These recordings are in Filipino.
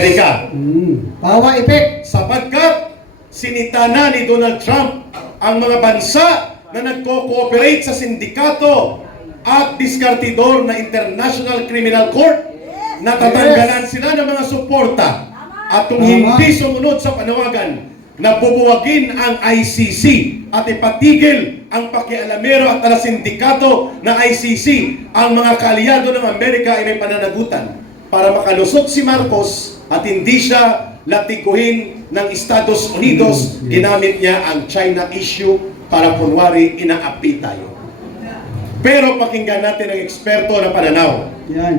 Amerika. Pawa effect. Sapagkat sinita na ni Donald Trump ang mga bansa na nagko-cooperate sa sindikato at diskartidor na International Criminal Court, natatanggalan sila ng mga suporta at kung hindi sumunod sa panawagan na bubuwagin ang ICC at ipatigil ang pakialamero at sindikato na ICC, ang mga kaalyado ng Amerika ay may pananagutan para makalusot si Marcos at hindi siya latikuhin ng Estados Unidos. Ginamit niya ang China issue para kunwari inaapi tayo. Pero pakinggan natin ang eksperto na pananaw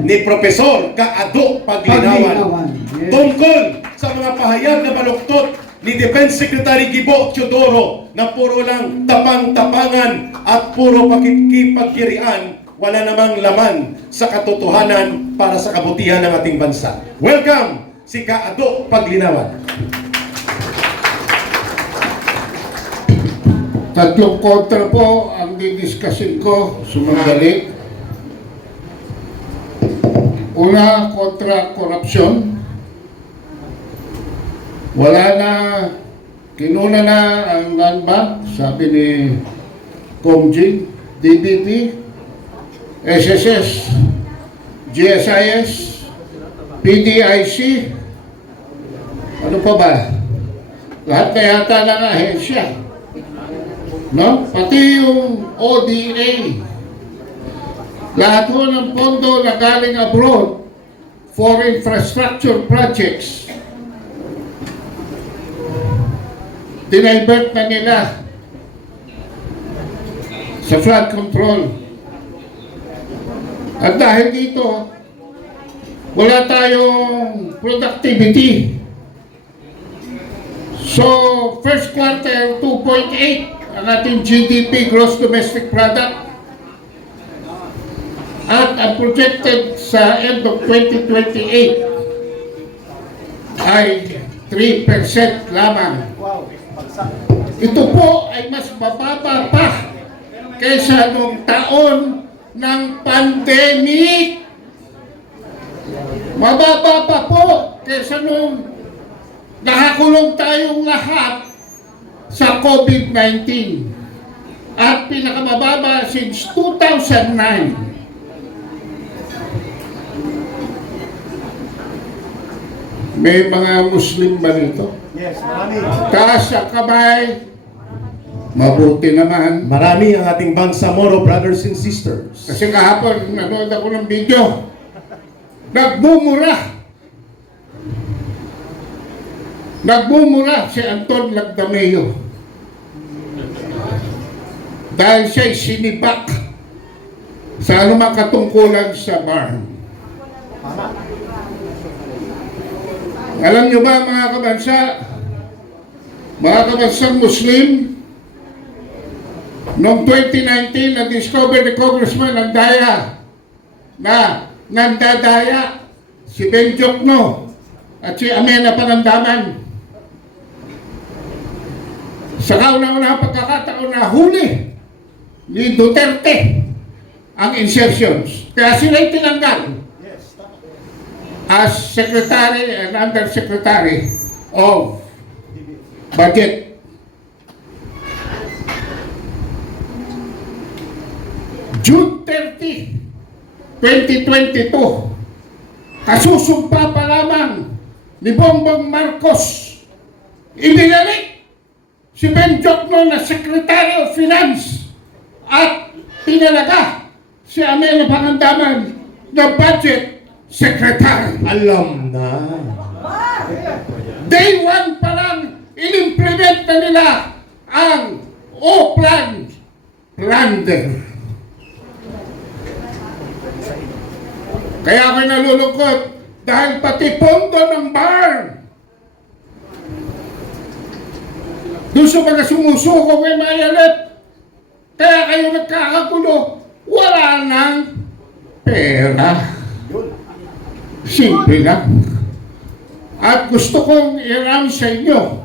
ni Profesor Kaado Paglinawan tungkol sa mga pahayag na baluktot ni Defense Secretary Gibo Teodoro na puro lang tapang-tapangan at puro pakikipagkirian, wala namang laman sa katotohanan para sa kabutihan ng ating bansa. Welcome si Kaado Paglinawan. Tatlong kontra po ang didiscussing ko, sumandali. Una, kontra korupsyon. Wala na, kinuna na ang land bank, sabi ni Comjing, DBP, SSS, GSIS, PDIC, ano pa ba? Lahat na yata ng ahensya. No? Pati yung ODA. Lahat ho ng pondo na galing abroad for infrastructure projects, dinivert na nila sa flood control. At dahil dito, wala tayong productivity. So, first quarter, 2.8 ang ating GDP, Gross Domestic Product. At ang projected sa end of 2028 ay 3% lamang. Ito po ay mas mababa pa kaysa nung taon ng pandemic. Mababa pa po kaysa nung nakakulong tayong lahat sa COVID-19. At pinakamababa since 2009. May mga Muslim ba nito? Yes, marami. Taas ang kamay. Mabuti naman. Marami ang ating Bangsamoro brothers and sisters. Kasi kahapon, nanood ako ng video. Nagmumura. Nagmumura si Anton Lagdameo. Dahil siya'y sinibak sa anumang katungkulan sa bar. Alam nyo ba mga kabansang Muslim, noong 2019 na-discover ni Congressman Andaya na nandadaya si Ben Jokno at si Amena Pangandaman. Sa kauna-unahang pagkakataon na huli ni Duterte ang insertions. Kaya sila'y tinanggal as Secretary and Undersecretary of Budget. June 30, 2022, kasusumpa pa lamang ni Bongbong Marcos, ibinalik si Ben Jokno na Secretary of Finance at pinalaga si Amena Pangandaman na Budget Secretary. Alam na. Day 1 pa lang, in-implement na nila ang O-Plan Plunder. Kaya ako'y nalulungkot dahil pati pondo ng bar doon sa mga sumusuko kay Mayalet, kaya kayo nagkakagulo, wala nang pera. Simple lang. At gusto kong i-announce sa inyo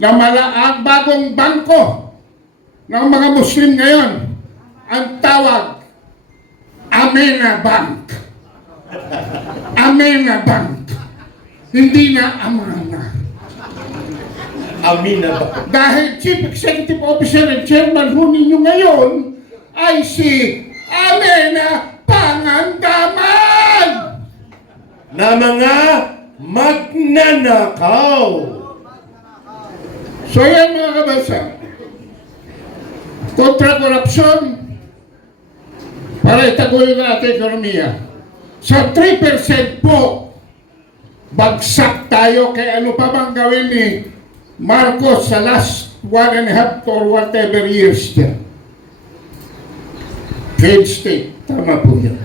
na ang bagong bangko ng mga Muslim ngayon, ang tawag Amena Bank. Amena Bank. hindi na Amana. Amina ba? Dahil Chief Executive Officer and Chairman ho ninyo ngayon ay si Amena Pangandaman! Na mga magnanakaw. So yan mga kabansa, kontra korupsyon para itaguyod ang ating ekonomiya. Sa 3% po, bagsak tayo kaya ano pa bang gawin ni Marcos sa last 1.5 or whatever years niya. Failed state. Tama po yan.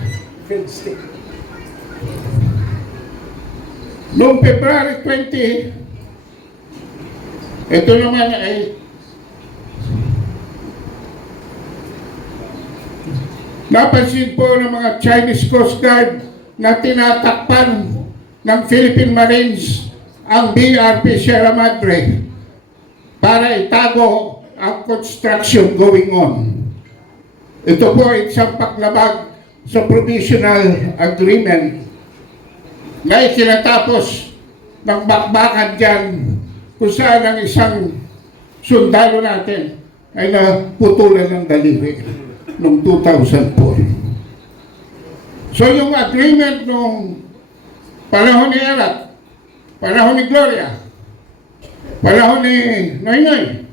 Noong February 20, ito naman ay napansin po ng mga Chinese Coast Guard na tinatakpan ng Philippine Marines ang BRP Sierra Madre para itago ang construction going on. Ito po ay isang paglabag sa provisional agreement na ikinatapos ng bakbakan dyan kung saan ang isang sundalo natin ay naputulan ng daliri noong 2004. So yung agreement nung panahon ni Erat, panahon ni Gloria, panahon ni Noynoy,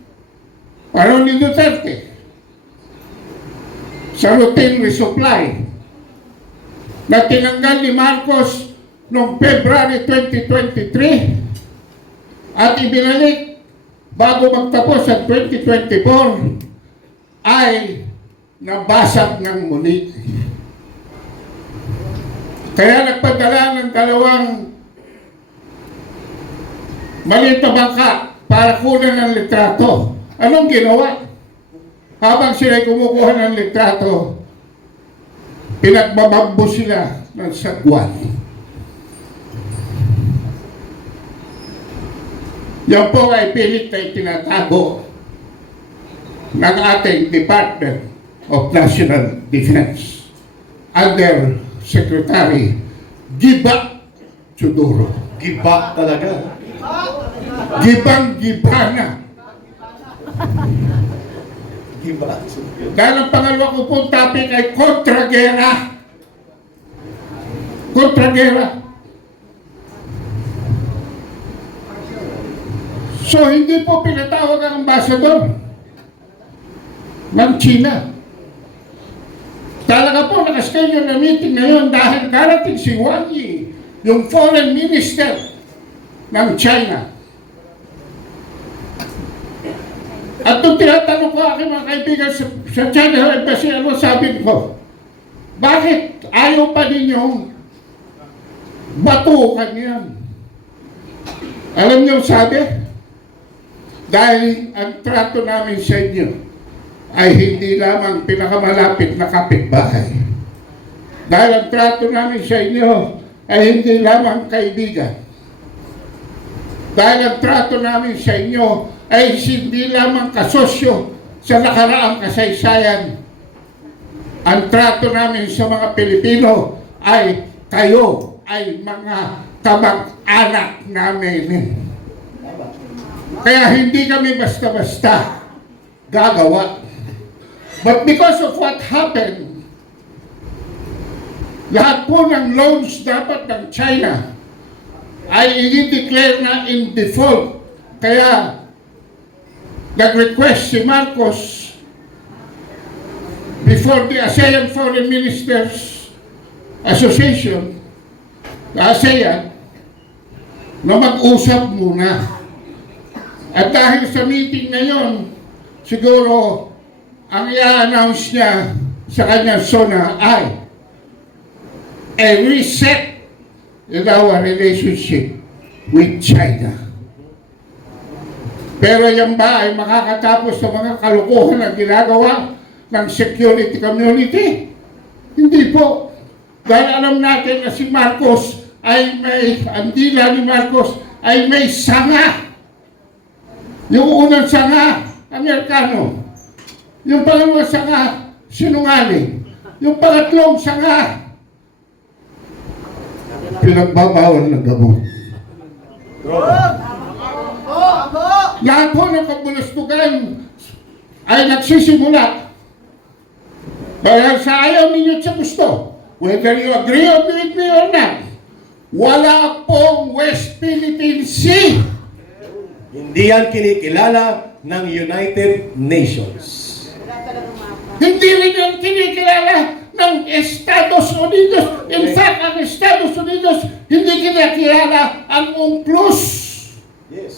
panahon ni Duterte, sa routine resupply na tinanggal ni Marcos noong February 2023 at ibinalik bago magtapos sa 2024 ay nabasag ng muli. Kaya nagpadala ng dalawang maliit na bangka para kunan ng litrato. Anong ginawa? Habang sila'y kumukuha ng litrato, pinagbabagbo sila ng sagwan. Yan po ay pilit na itinatago ng ating Department of National Defense under Secretary Giba Chudoro. Giba talaga. Gibang-giba na. Giba. Dahil ang pangalawa ko pong topic ay kontragera. Kontragera. So, hindi po pinatawag ang ambassador ng China. Talaga po, nakaschedule na meeting ngayon dahil darating si Wang Yi, yung foreign minister ng China. At nung tinatanong ko aking mga kaibigan sa China Embassy, ano sabi ko? Bakit ayaw pa ninyong batukan yan? Alam niyo sabi? Dahil ang trato namin sa inyo ay hindi lamang pinakamalapit na kapitbahay. Dahil ang trato namin sa inyo ay hindi lamang kaibigan. Dahil ang trato namin sa inyo ay hindi lamang kasosyo sa nakaraang kasaysayan. Ang trato namin sa mga Pilipino ay kayo ay mga kamag-anak namin. Kaya hindi kami basta-basta gagawa. But because of what happened, lahat po ng loans dapat ng China ay i-declare na in default. Kaya nag-request si Marcos before the ASEAN Foreign Ministers Association, ASEAN, na mag-usap muna. At dahil sa meeting ngayon, siguro ang i-announce niya sa kanyang SONA ay a reset in our relationship with China. Pero yan ba ay makakatapos sa mga kalukuhan na ginagawa ng security community? Hindi po. Dahil alam natin na si Marcos ay may, ang dila ni Marcos ay may sanga. Yung unang sanga, Amerikano. Yung pangalawang sanga, sinungaling. Yung pangatlong sanga, pinagbabawal ng gamot. Lahat po ng kabulustugan ay nagsisimula. Kaya sa ayaw ninyo sa gusto, whether you agree with me or not, wala pong West Philippine Sea. Hindi yan kinikilala ng United Nations. Hindi rin yung kinikilala ng Estados Unidos. In fact, ang Estados Unidos hindi kinikilala ang UNCLOS. Yes.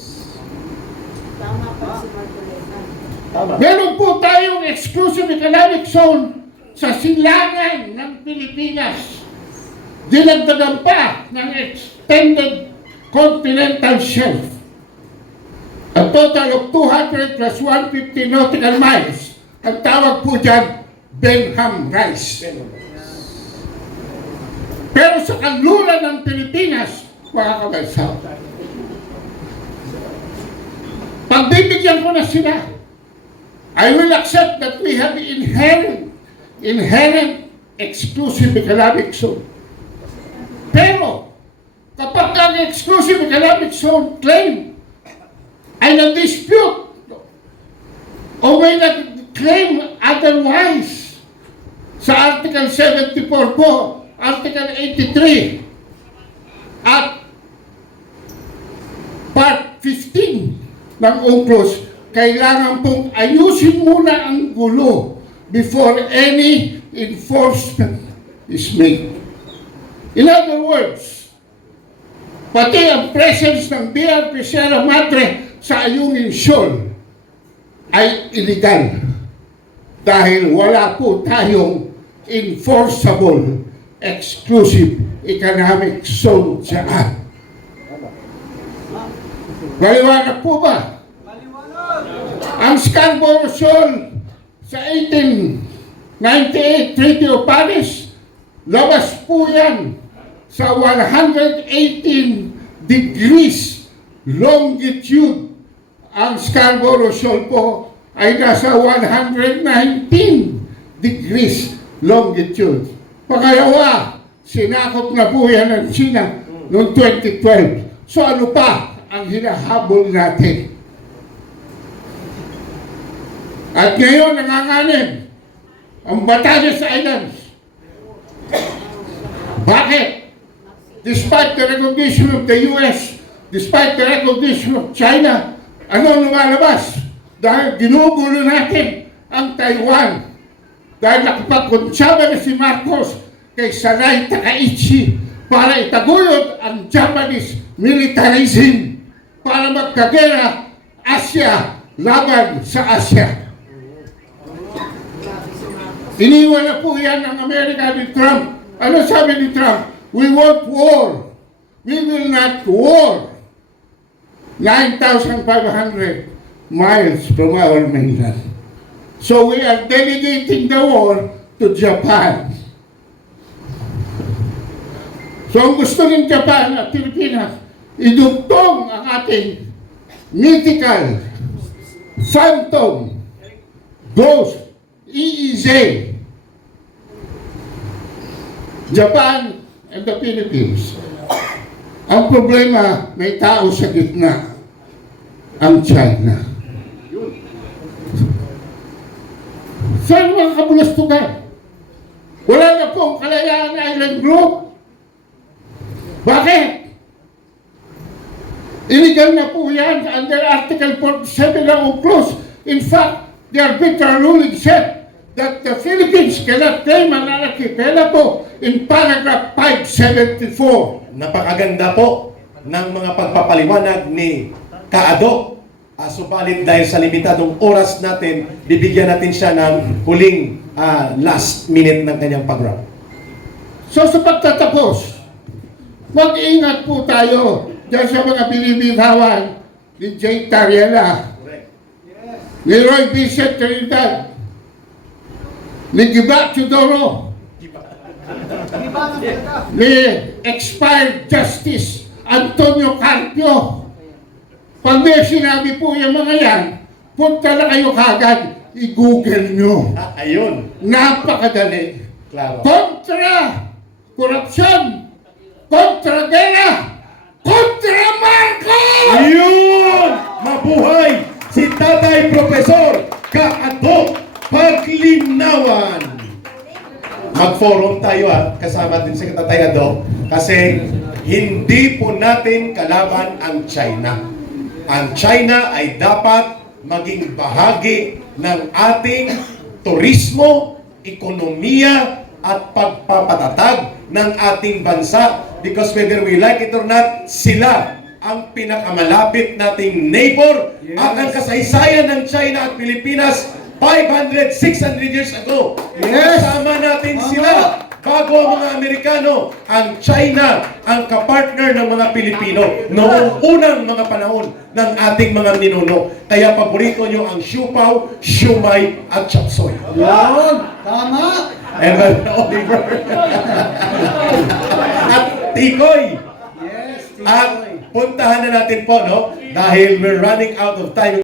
Meron po tayong exclusive economic zone sa silangan ng Pilipinas. Dinagdagan pa ng extended continental shelf. A total of 200 plus 150 nautical miles. Ang tawag po dyan, Benham Rice. Pero sa kanluran ng Pilipinas, mga kabansa, pagbibigyan ko na sila, I will accept that we have inherent exclusive economic zone. Pero, kapag ang exclusive economic zone claim ay na-dispute o may nag-claim otherwise sa Article 74 po, Article 83 at Part 15 ng UNCLOS, kailangan pong ayusin muna ang gulo before any enforcement is made. In other words, pati ang presence ng BRP Sierra Madre sa Ayungin Shoal ay illegal dahil wala po tayong enforceable exclusive economic zone dyan. Maliwanag po ba? Ang Scarborough Shoal sa 1898 Treaty of Paris, labas po yan sa 118 degrees longitude. Ang Scarborough Shoal po ay nasa 119 degrees longitude. Pangalawa, sinakop na po yan ng China noong 2012. So ano pa ang hinahabol natin? At ngayon, nanganganin ang Batanes Islands. Bakit? Despite the recognition of the US, despite the recognition of China, ano lumalabas? Dahil ginugulo natin ang Taiwan. Dahil nakipagkonsyaba na si Marcos kay Sanay Takaichi para itaguyod ang Japanese militarism para magkagera Asia laban sa Asia. Iniwan na po yan ng Amerika ni Trump. Ano sabi ni Trump? We want war. We will not war. 9,500 miles from our mainland. So we are delegating the war to Japan. So ang gusto ng Japan at Pilipinas, idugtong ang ating mythical, phantom, ghost, EEZ, Japan and the Philippines. Ang problema, may tao sa gitna, ang China. Saan mga kabulastugan? Wala na pong Kalayaan Island Group. Bakit? Illegal na po yan under Article 47 ng UNCLOS. In fact, the arbitral ruling said that the Philippines cannot claim an archipelago in paragraph 574. Napakaganda po ng mga pagpapaliwanag ni Kaado. Subalit dahil sa limitadong oras natin, bibigyan natin siya ng huling last minute ng kanyang program. So sa pagtatapos, mag-ingat po tayo dyan sa mga binibitawan ni Jay Tariela, ni Roy Bicet Trinidad, ni Giba Chudoro, ni expired Justice Antonio Carpio. Pag may sinabi po yung mga yan, punta na kayo kagad, i-google nyo. Ayun. Napakadali. Klaro. Kontra korupsyon, kontra gera, kontra Marcos! forum tayo kasama din si Tatay Ado, kasi hindi po natin kalaban ang China. Ang China ay dapat maging bahagi ng ating turismo, ekonomiya, at pagpapatatag ng ating bansa. Because whether we like it or not, sila ang pinakamalapit nating neighbor. At ang kasaysayan ng China at Pilipinas 500, 600 years ago. Yes. Kasama natin Tama. sila. Bago ang mga Amerikano, ang China ang kapartner ng mga Pilipino noong unang mga panahon ng ating mga ninuno. Kaya paborito nyo ang siupaw, siumay, at chapsoy. Yun. Tama. And Oliver. At tikoy. Yes. At puntahan na natin po, no? Dahil we're running out of time.